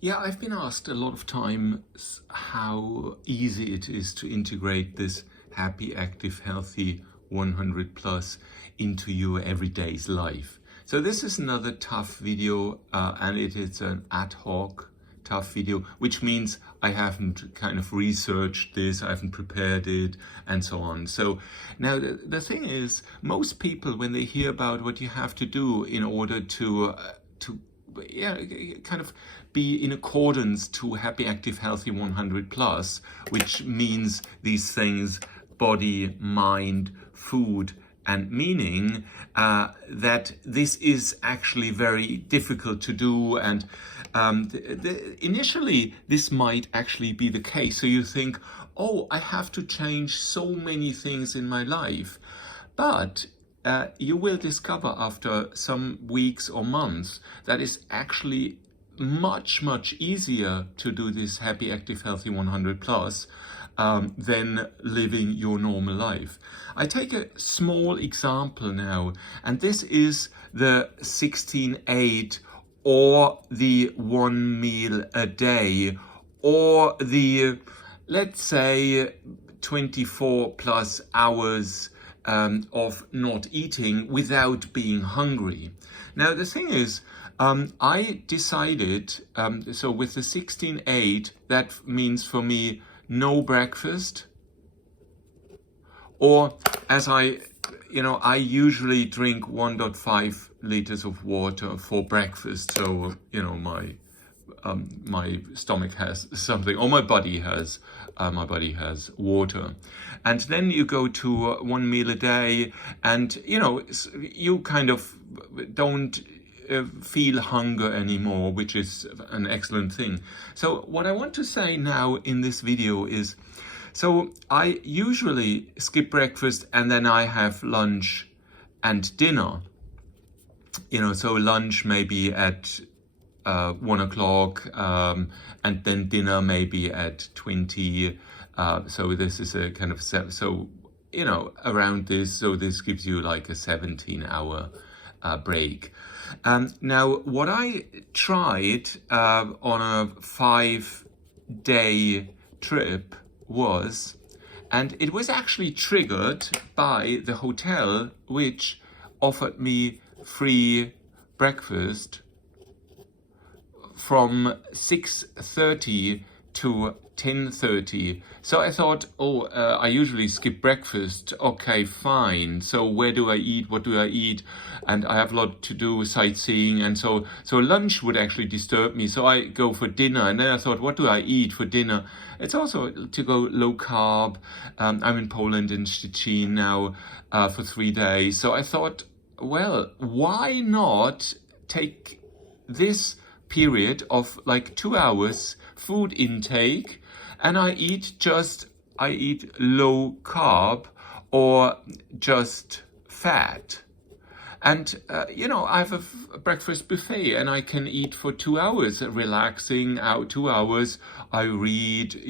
Yeah, I've been asked a lot of times how easy it is to integrate this happy, active, healthy 100 plus into your everyday's life. So this is another tough video, and it is an ad hoc tough video, which means I haven't kind of researched this, I haven't prepared it, and so on. So now the thing is, most people, when they hear about what you have to do in order to yeah, kind of be in accordance to happy, active, healthy 100 plus, which means these things: body, mind, food, and meaning, that this is actually very difficult to do. And initially this might actually be the case. So you think, oh, I have to change so many things in my life. But you will discover after some weeks or months that it's actually much easier to do this happy, active, healthy 100 plus than living your normal life. I take a small example now, and this is the 16-8 or the 1 meal a day, or the, let's say, 24 plus hours of not eating without being hungry. Now the thing is, I decided, so with the 16-8, that means for me no breakfast, or as I usually drink 1.5 liters of water for breakfast. So, my stomach has something, or my body has water. And then you go to 1 meal a day, and you kind of don't feel hunger anymore, which is an excellent thing. So what I want to say now in this video is, so I usually skip breakfast and then I have lunch and dinner. So lunch maybe at 1 o'clock, and then dinner maybe at 20. So this is a kind of around this. So this gives you like a 17-hour break. Now, what I tried on a 5-day trip was, and it was actually triggered by the hotel, which offered me free breakfast from 6:30 to 10:30. So I thought, I usually skip breakfast. Okay, fine. So where do I eat? What do I eat? And I have a lot to do, sightseeing, and so lunch would actually disturb me. So I go for dinner, and then I thought, what do I eat for dinner? It's also to go low carb. I'm in Poland, in Szczecin now, for 3 days. So I thought, well, why not take this period of like 2 hours food intake, and I eat low carb or just fat. And I have a breakfast buffet, and I can eat for 2 hours, relaxing out 2 hours. I read,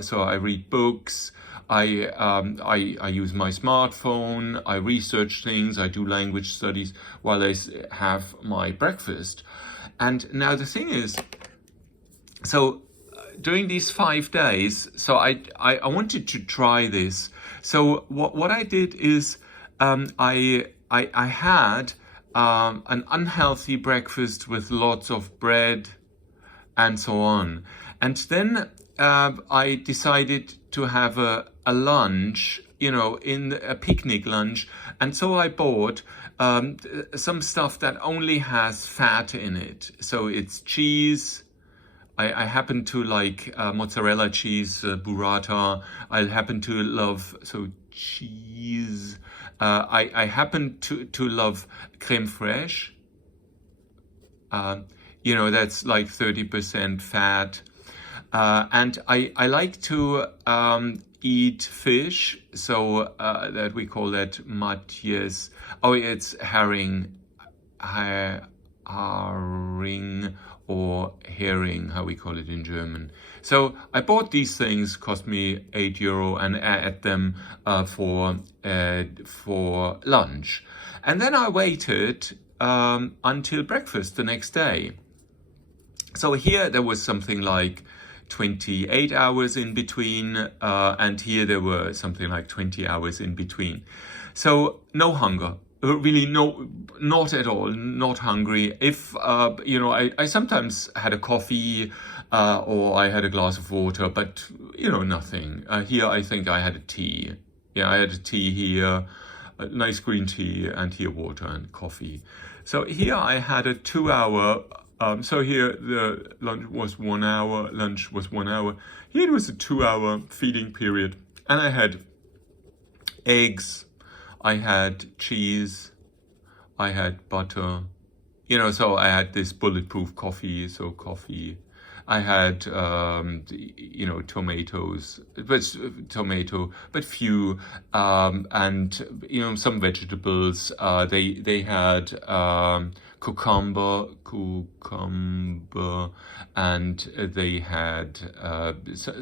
so I read books. I use my smartphone. I research things. I do language studies while I have my breakfast. And now the thing is, so during these 5 days, so I wanted to try this. So what I did is, I had an unhealthy breakfast with lots of bread and so on. And then I decided to have a lunch, in a picnic lunch. And so I bought some stuff that only has fat in it. So it's cheese. I happen to like mozzarella cheese, burrata. I happen to love cheese. I happen to love crème fraîche. That's like 30% fat. And I like to eat fish, so that we call that matjes. Oh, it's herring or herring, how we call it in German. So I bought these things, cost me €8, and I ate them for lunch. And then I waited until breakfast the next day. So here there was something like 28 hours in between, and here there were something like 20 hours in between. So no hunger, really no, not at all, not hungry. If, I sometimes had a coffee or I had a glass of water, but, nothing. Here I think I had a tea. Yeah, I had a tea here, a nice green tea, and here water and coffee. So here I had a 2 hour. So here the lunch was 1 hour, lunch was 1 hour. Here it was a 2 hour feeding period. And I had eggs, I had cheese, I had butter, so I had this bulletproof coffee, so coffee. I had, tomatoes, but few, and, some vegetables. They had cucumber, and they had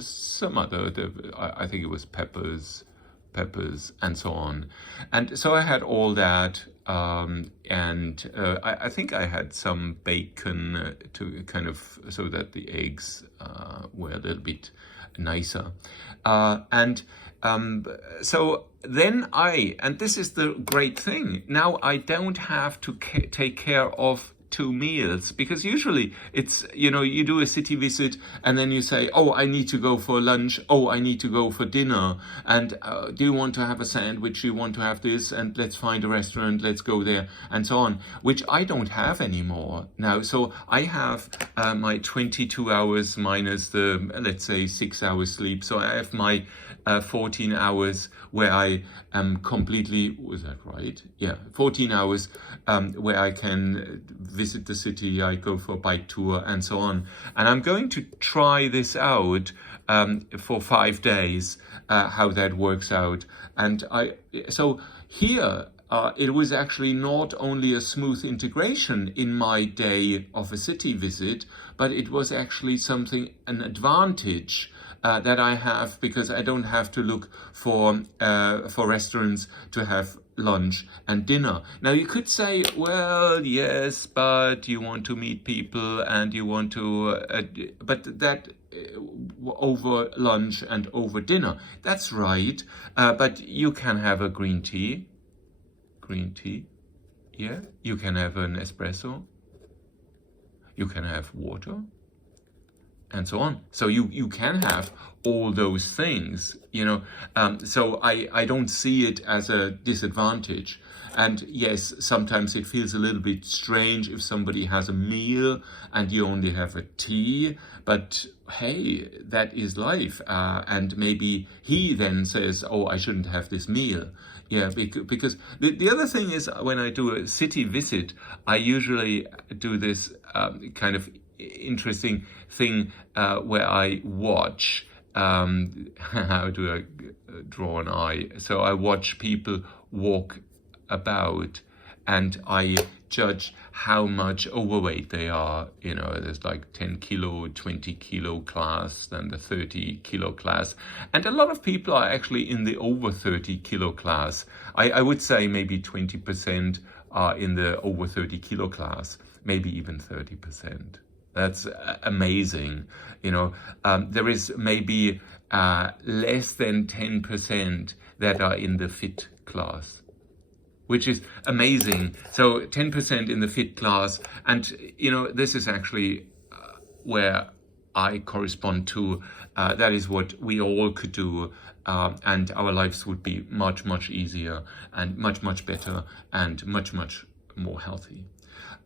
some other, I think it was peppers, and so on. And so I had all that, and I think I had some bacon to kind of, so that the eggs were a little bit nicer. And so then and this is the great thing, now I don't have to take care of 2 meals, because usually it's, you do a city visit and then you say, oh, I need to go for lunch, oh, I need to go for dinner, and do you want to have a sandwich, do you want to have this, and let's find a restaurant, let's go there, and so on, which I don't have anymore now. So I have my 22 hours minus the, let's say, 6 hours sleep. So I have my 14 hours where I am completely, was that right? Yeah, 14 hours where I can visit the city, I go for a bike tour, and so on. And I'm going to try this out for 5 days, how that works out. And so here, it was actually not only a smooth integration in my day of a city visit, but it was actually an advantage that I have, because I don't have to look for restaurants to have lunch and dinner. Now you could say, well, yes, but you want to meet people and you want to, but that over lunch and over dinner. That's right, but you can have a green tea, yeah, you can have an espresso, you can have water, and so on. So you can have all those things, so I don't see it as a disadvantage. And yes, sometimes it feels a little bit strange if somebody has a meal and you only have a tea, but hey, that is life. And maybe he then says, oh, I shouldn't have this meal. Yeah, because the other thing is, when I do a city visit, I usually do this kind of interesting thing where I watch, how do I draw an eye? So I watch people walk about and I judge how much overweight they are. There's like 10 kilo, 20 kilo class, then the 30 kilo class. And a lot of people are actually in the over 30 kilo class. I would say maybe 20% are in the over 30 kilo class, maybe even 30%. That's amazing. There is maybe less than 10% that are in the fit class, which is amazing. So 10% in the fit class. And, this is actually where I correspond to. That is what we all could do. And our lives would be much, much easier and much, much better and much, much more healthy.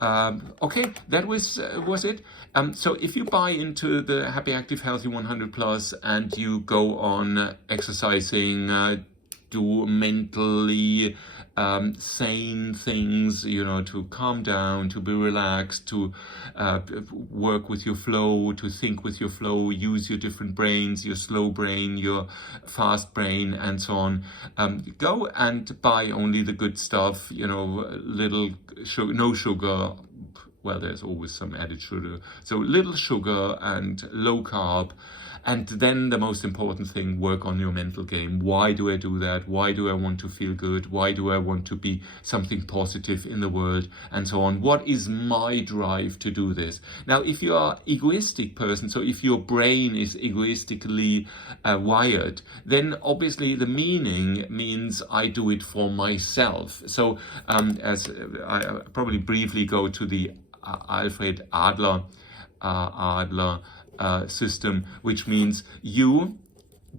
Okay, that was it. So if you buy into the Happy, Active, Healthy 100 Plus and you go on exercising, do mentally sane things, to calm down, to be relaxed, to work with your flow, to think with your flow, use your different brains, your slow brain, your fast brain, and so on. Go and buy only the good stuff, little sugar, no sugar. Well, there's always some added sugar. So little sugar and low carb, And then the most important thing, work on your mental game. Why do I do that? Why do I want to feel good? Why do I want to be something positive in the world? And so on. What is my drive to do this? Now, if you are egoistic person, so if your brain is egoistically wired, then obviously the meaning means I do it for myself. So as I probably briefly go to the Alfred Adler system, which means you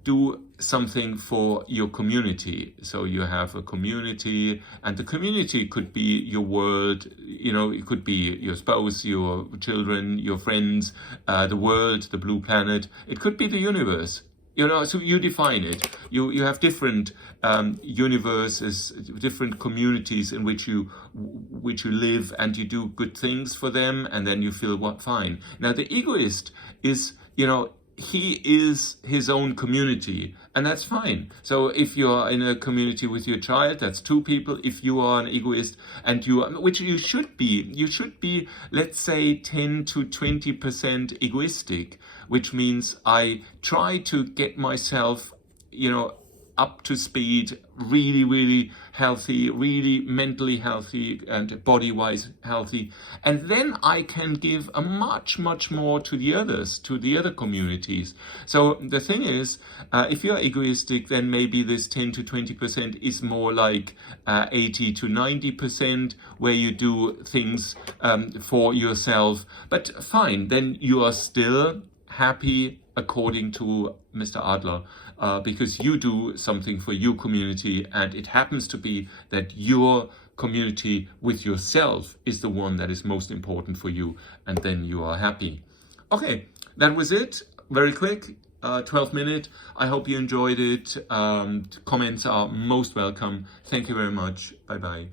do something for your community. So you have a community, and the community could be your world, it could be your spouse, your children, your friends, the world, the blue planet. It could be the universe. So you define it. You have different universes, different communities in which you live, and you do good things for them, and then you feel fine. Now the egoist is, he is his own community, and that's fine. So if you're in a community with your child, that's 2 people. If you are an egoist, and which you should be, let's say 10 to 20% egoistic, which means I try to get myself, up to speed, really, really healthy, really mentally healthy and body-wise healthy. And then I can give a much, much more to the others, to the other communities. So the thing is, if you're egoistic, then maybe this 10 to 20% is more like 80 to 90%, where you do things for yourself. But fine, then you are still happy according to Mr. Adler, because you do something for your community, and it happens to be that your community with yourself is the one that is most important for you, and then you are happy. Okay, that was it. Very quick, 12-minute. I hope you enjoyed it. Comments are most welcome. Thank you very much. Bye-bye.